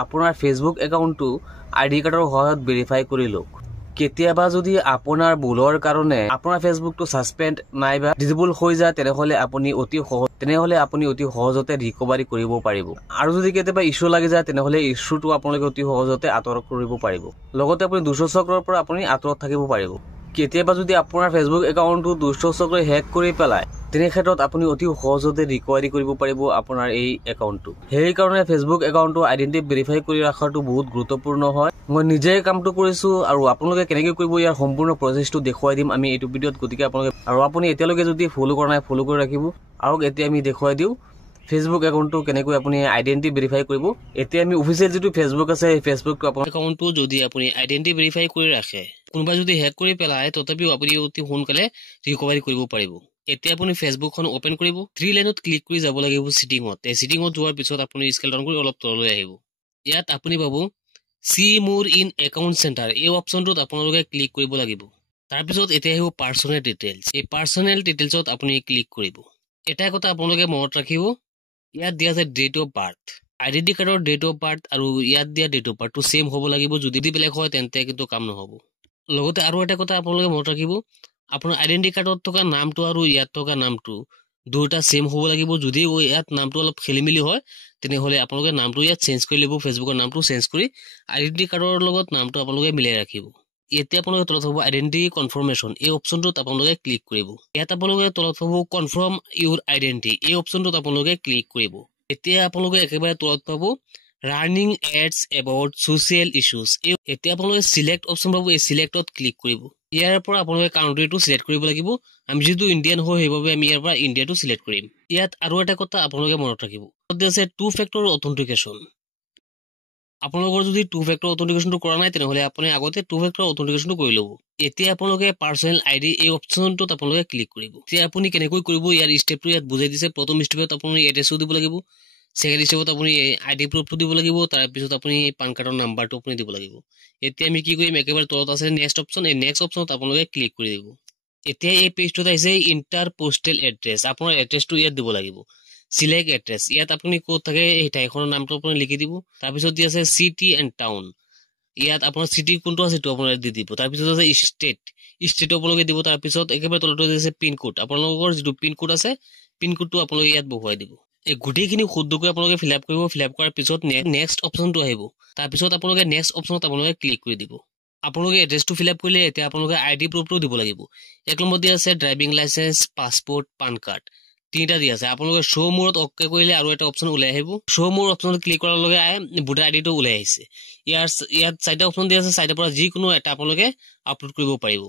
আপোনাৰ ফেচবুক একাউণ্টটো আইডি কাৰ্ডৰ সহায়ত ভেৰিফাই কৰি লওক। কেতিয়াবা যদি আপোনাৰ ভুলৰ কাৰণে আপোনাৰ ফেচবুকটো সাসপেন্ড নাইবা ডিসেবল হৈ যায় তেনেহলে আপুনি অতি সহজতে ৰিকভাৰি কৰিব পাৰিব। আৰু যদি কেতিয়াবা ইস্যু লাগি যায় তেনেহলে ইস্যুটো আপোনালোকে অতি সহজতে আঁতৰ কৰিব পাৰিব। লগতে আপুনি দুষ্ট চক্ৰৰ পৰা আপুনি আঁতৰত থাকিব পাৰিব। কেতিয়াবা যদি আপোনাৰ ফেচবুক একাউণ্টটো দুষ্ট চক্ৰই হেক কৰি পেলায় তেনে ক্ষেত্ৰত আপুনি অতি সহজতে ৰিকভাৰি কৰিব পাৰিব আপোনাৰ এই একাউণ্টটো। সেই কাৰণে ফেচবুক একাউণ্টটো আইডেন্টি ভেৰিফাই কৰি ৰখাটো বহুত গুৰুত্বপূৰ্ণ হয়। মই নিজে কামটো কৰিছো আৰু আপোনালোকে কেনেকৈ কৰিব ইয়াৰ সম্পূৰ্ণ প্ৰচেছটো দেখুৱাই দিম আমি এইটো ভিডিঅ'ত। গতিকে আপুনি এতিয়ালৈকে যদি ফলো কৰা নাই ফলো কৰি ৰাখিব। আৰু এতিয়া আমি দেখুৱাই দিওঁ ফেচবুক একাউণ্টটো কেনেকৈ আপুনি আইডেন্টি ভেৰিফাই কৰিব। এতিয়া আমি অফিচিয়েল যিটো ফেচবুক আছে সেই ফেচবুকটো আপোনাৰ একাউণ্টটো যদি আপুনি আইডেন্টি ভেৰিফাই কৰি ৰাখে কোনোবা যদি হেক কৰি পেলায় তথাপিও আপুনি অতি সোনকালে ৰিকভাৰি কৰিব পাৰিব। এতিয়া আপুনি ফেচবুকখন ওপেন কৰিব, 3 লাইনত ক্লিক কৰি যাব লাগিব সেটিংত। এই সেটিংত যোৱাৰ পিছত আপুনি স্কেল ডাউন কৰি অলপ তললৈ আহিব। ইয়াত আপুনি পাব সি মোৰ ইন একাউণ্ট চেণ্টাৰ, এই অপশ্যনটোত আপোনালোকে ক্লিক কৰিব লাগিব। তাৰপিছত এতিয়া আহিব পাৰ্চনেল ডিটেইলছ। এই পাৰ্চনেল ডিটেইলছত আপুনি ক্লিক কৰিব। এটা কথা আপোনালোকে মনত ৰাখিব, ইয়াত দিয়া আছে ডেট অফ বাৰ্থ। আইডেন্টি কাৰ্ডৰ ডেট অফ বাৰ্থ আৰু ইয়াত দিয়া ডেট অফ বাৰ্থটো সেম হ'ব লাগিব। যদি বেলেগ হয় তেন্তে কিন্তু কাম নহ'ব। লগতে আৰু এটা কথা আপোনালোকে মনত ৰাখিব, আপোনাৰ আইডেন্টি কাৰ্ডত থকা নামটো আৰু ইয়াত থকা নামটো দুটা সেম হ'ব লাগিব। যদি ইয়াত নামটো অলপ খেলিমেলি হয় তেনেহলে আপোনালোকে নামটো ইয়াত চেঞ্জ কৰি ল'ব। ফেচবুকৰ নামটো চেঞ্জ কৰি আইডেন্টি কাৰ্ডৰ লগত নামটো আপোনালোকে মিলাই ৰাখিব। এতিয়া আপোনালোকে তলত হ'ব আইডেন্টি কনফাৰ্মেশ্যন, এই অপশ্যনটোত আপোনালোকে ক্লিক কৰিব। ইয়াত আপোনালোকে তলত হ'ব কনফাৰ্ম ইউৰ আইডেন্টি, এই অপশ্যনটোত আপোনালোকে ক্লিক কৰিব। এতিয়া আপোনালোকে একেবাৰে তলত পাব ৰানিং এডছ এবাউট ছ'চিয়েল ইছ্যুজ। এতিয়া আপোনালোকে চিলেক্ট অপশ্যন পাব, এই চিলেক্টত ক্লিক কৰিব। ইয়াৰ পৰা আপোনালোকে কাউন্ট্ৰিটো চিলেক্ট কৰিব লাগিব। আমি যিহেতু ইণ্ডিয়ান হয় সেইবাবে আমি ইয়াৰ পৰা ইণ্ডিয়াটো চিলেক্ট কৰিম। ইয়াত আৰু এটা কথা আপোনালোকে মনত ৰাখিব, আছে 2 ফেক্টৰ অথেন্টিকেশ্যন। আপোনালোকৰ যদি 2 ফেক্টৰ অথেন্টিকেশ্যনটো কৰা নাই তেনেহলে আপুনি আগতে 2 ফেক্টৰ অথেন্টিকেশ্যনটো কৰি ল'ব। এতিয়া আপোনালোকে পাৰ্চনেল আইডি এই অপশ্যনটোত আপোনালোকে ক্লিক কৰিব। এতিয়া আপুনি কেনেকৈ কৰিব ইয়াৰ ষ্টেপটো ইয়াত বুজাই দিছে। প্ৰথম ষ্টেপত আপুনি এড্ৰেছটো দিব লাগিব, ছেকেণ্ড ষ্টেপত আপুনি আইডি প্ৰুফটো দিব লাগিব, তাৰপিছত আপুনি পান কাৰ্ডৰ নাম্বাৰটো আপুনি দিব লাগিব। এতিয়া আমি কি কৰিম, একেবাৰে তলত আছে নেক্সট অপশ্যন, এই নেক্সট অপশ্যনত আপোনালোকে ক্লিক কৰি দিব। এতিয়া এই পেজটোত আহিছে ইণ্টাৰ পোষ্টেল এড্ৰেছ, আপোনাৰ এড্ৰেছটো ইয়াত দিব লাগিব। চিলেক্ট এড্ৰেছ, ইয়াত আপুনি ক'ত থাকে এই ঠাইখনৰ নামটো আপুনি লিখি দিব। তাৰপিছত দি আছে চিটি এণ্ড টাউন, ইয়াত আপোনাৰ চিটি কোনটো আছে সেইটো আপোনাৰ দি দিব। তাৰপিছত আছে ষ্টেটো আপোনালোকে দিব। তাৰপিছত একেবাৰে তলত আছে পিনক'ড, আপোনালোকৰ যিটো পিনক'ড আছে পিনক'ডটো আপোনালোকে ইয়াত বহুৱাই দিব। এই গোটেইখিনি শুদ্ধকৈ আপোনালোকে ফিল আপ কৰিব। ফিল আপ কৰাৰ পিছত নেক্সট অপশ্যনটো আহিব। তাৰপিছত আপোনালোকে নেক্সট অপশ্যনত আপোনালোকে ক্লিক কৰি দিব। আপোনালোকে এড্ৰেছটো ফিল আপ কৰিলে এতিয়া আপোনালোকে আইডি প্ৰুফটো দিব লাগিব। এক নম্বৰ দি আছে driving licence, passport, PAN card, তিনিটা দি আছে। আপোনালোকে শ্ব' মোৰত অকে কৰিলে আৰু এটা অপশ্যন ওলাই আহিব। শ্ব' মোৰ অপশ্যনত ক্লিক কৰাৰ লগে ভোটাৰ আইডিটো ওলাই আহিছে। ইয়াত 4টা অপশ্যন দি আছে, 4টাৰ পৰা যিকোনো এটা আপোনালোকে আপলোড কৰিব পাৰিব।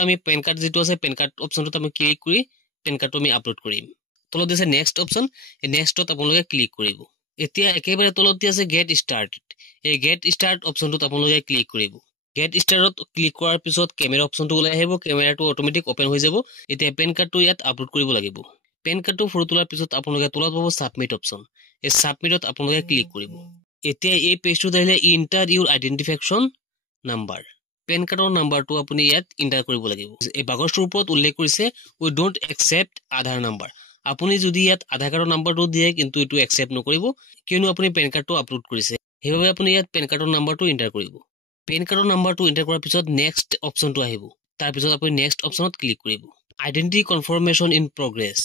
আমি পেন কাৰ্ড যিটো আছে পেন কাৰ্ড অপশ্যনটোত আমি ক্লিক কৰি পেন কাৰ্ডটো আমি আপলোড কৰিম। তলত দিছে নেক্সট অপশ্যন, এই নেক্সটত আপোনালোকে ক্লিক কৰিব। এতিয়া একেবাৰে তলত দি আছে গেট ষ্টাৰ্টেড, এই গেট ষ্টাৰ্ট অপশ্যনটোত আপোনালোকে ক্লিক কৰিব। গেট ষ্টাৰ্টত ক্লিক কৰাৰ পিছত কেমেৰা অপশ্যনটো ওলাই আহিব, কেমেৰাটো অট'মেটিক অপেন হৈ যাব। এতিয়া পেন কাৰ্ডটো ইয়াত আপলোড কৰিব লাগিব। পেন কাৰ্ডটো ফটো তোলাৰ পিছত আপোনালোকে তলত পাব ছাবমিট অপশ্যন, এই ছাবমিটত আপোনালোকে ক্লিক কৰিব। এতিয়া এই পেজটোত আহিলে ইণ্টাৰ ইউৰ আইডেন্টিফিকেশ্যন নাম্বাৰ, পেন কাৰ্ডৰ নাম্বাৰটো আপুনি ইয়াত ইণ্টাৰ কৰিব লাগিব। এই বাকচটোৰ ওপৰত উল্লেখ কৰিছে উই ডোন্ট একচেপ্ট আধাৰ নাম্বাৰ। আপুনি যদি ইয়াত আধাৰ কাৰ্ডৰ নাম্বাৰটো দিয়ে কিন্তু এইটো একচেপ্ট নকৰিব, কিয়নো আপুনি পেন কাৰ্ডটো আপলোড কৰিছে। সেইবাবে আপুনি ইয়াত পেন কাৰ্ডৰ নাম্বাৰটো ইণ্টাৰ কৰিব। পেন কাৰ্ডৰ নাম্বাৰটো এণ্টাৰ কৰাৰ পিছত নেক্সট অপশ্যনটো আহিব। তাৰপিছত আপুনি নেক্সট অপশ্যনত ক্লিক কৰিব। আইডেন্টি কনফাৰ্মেশ্যন ইন প্ৰগ্ৰেছ,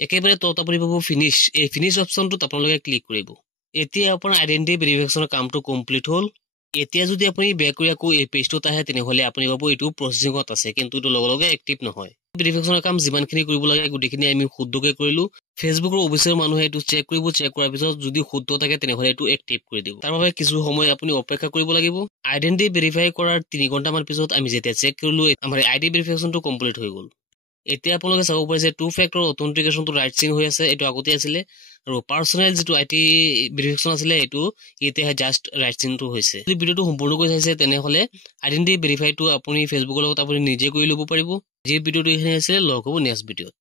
একেবাৰে তলত আপুনি পাব ফিনিছ, এই ফিনিছ অপশ্যনটোত আপোনালোকে ক্লিক কৰিব। এতিয়া আপোনাৰ আইডেন্টি ভেৰিফিকেশ্যনৰ কামটো কমপ্লিট হ'ল। এতিয়া যদি আপুনি বেক কৰি আকৌ এই পেজটোত আহে তেনেহলে আপুনি পাব এইটো প্ৰচেছিঙত আছে, কিন্তু এইটো লগে লগে এক্টিভ নহয়। ভেৰিফিকেশ্যনৰ কাম যিমানখিনি কৰিব লাগে গোটেইখিনি আমি শুদ্ধকৈ কৰিলো। ফেচবুকৰ অফিচৰ মানুহে এইটো চেক কৰিব, চেক কৰাৰ পিছত যদি শুদ্ধ থাকে তেনেহলে এইটো এক্টিভ কৰি দিব। তাৰ বাবে কিছু সময় আপুনি অপেক্ষা কৰিব লাগিব। আইডেন্টি ভেৰিফাই কৰাৰ 3 ঘণ্টামান পিছত আমি যেতিয়া চেক কৰিলো আমাৰ আইডি ভেৰিফিকেশ্যনটো কমপ্লিট হৈ গ'ল। এতিয়া আপোনালোকে চাব পাৰিছে 2 ফেক্টৰ অথেন্টিকেশ্যনটো ৰাইট চিন হৈ আছে, এইটো আগতে আছিলে। আৰু পাৰ্চনেল যিটো আইডি ভেৰিফিকেশ্যন আছিলে এইটো এতিয়া জাষ্ট ৰাইট চিনটো হৈছে। যদি ভিডিঅ'টো সম্পূৰ্ণকৈ চাইছে তেনেহলে আইডেন্টি ভেৰিফাইটো আপুনি ফেচবুকৰ লগত আপুনি নিজে কৰি ল'ব পাৰিব। যি ভিডিঅ'টো এইখিনি আছিলে লগ হ'ব নেক্সট ভিডিঅ'ত।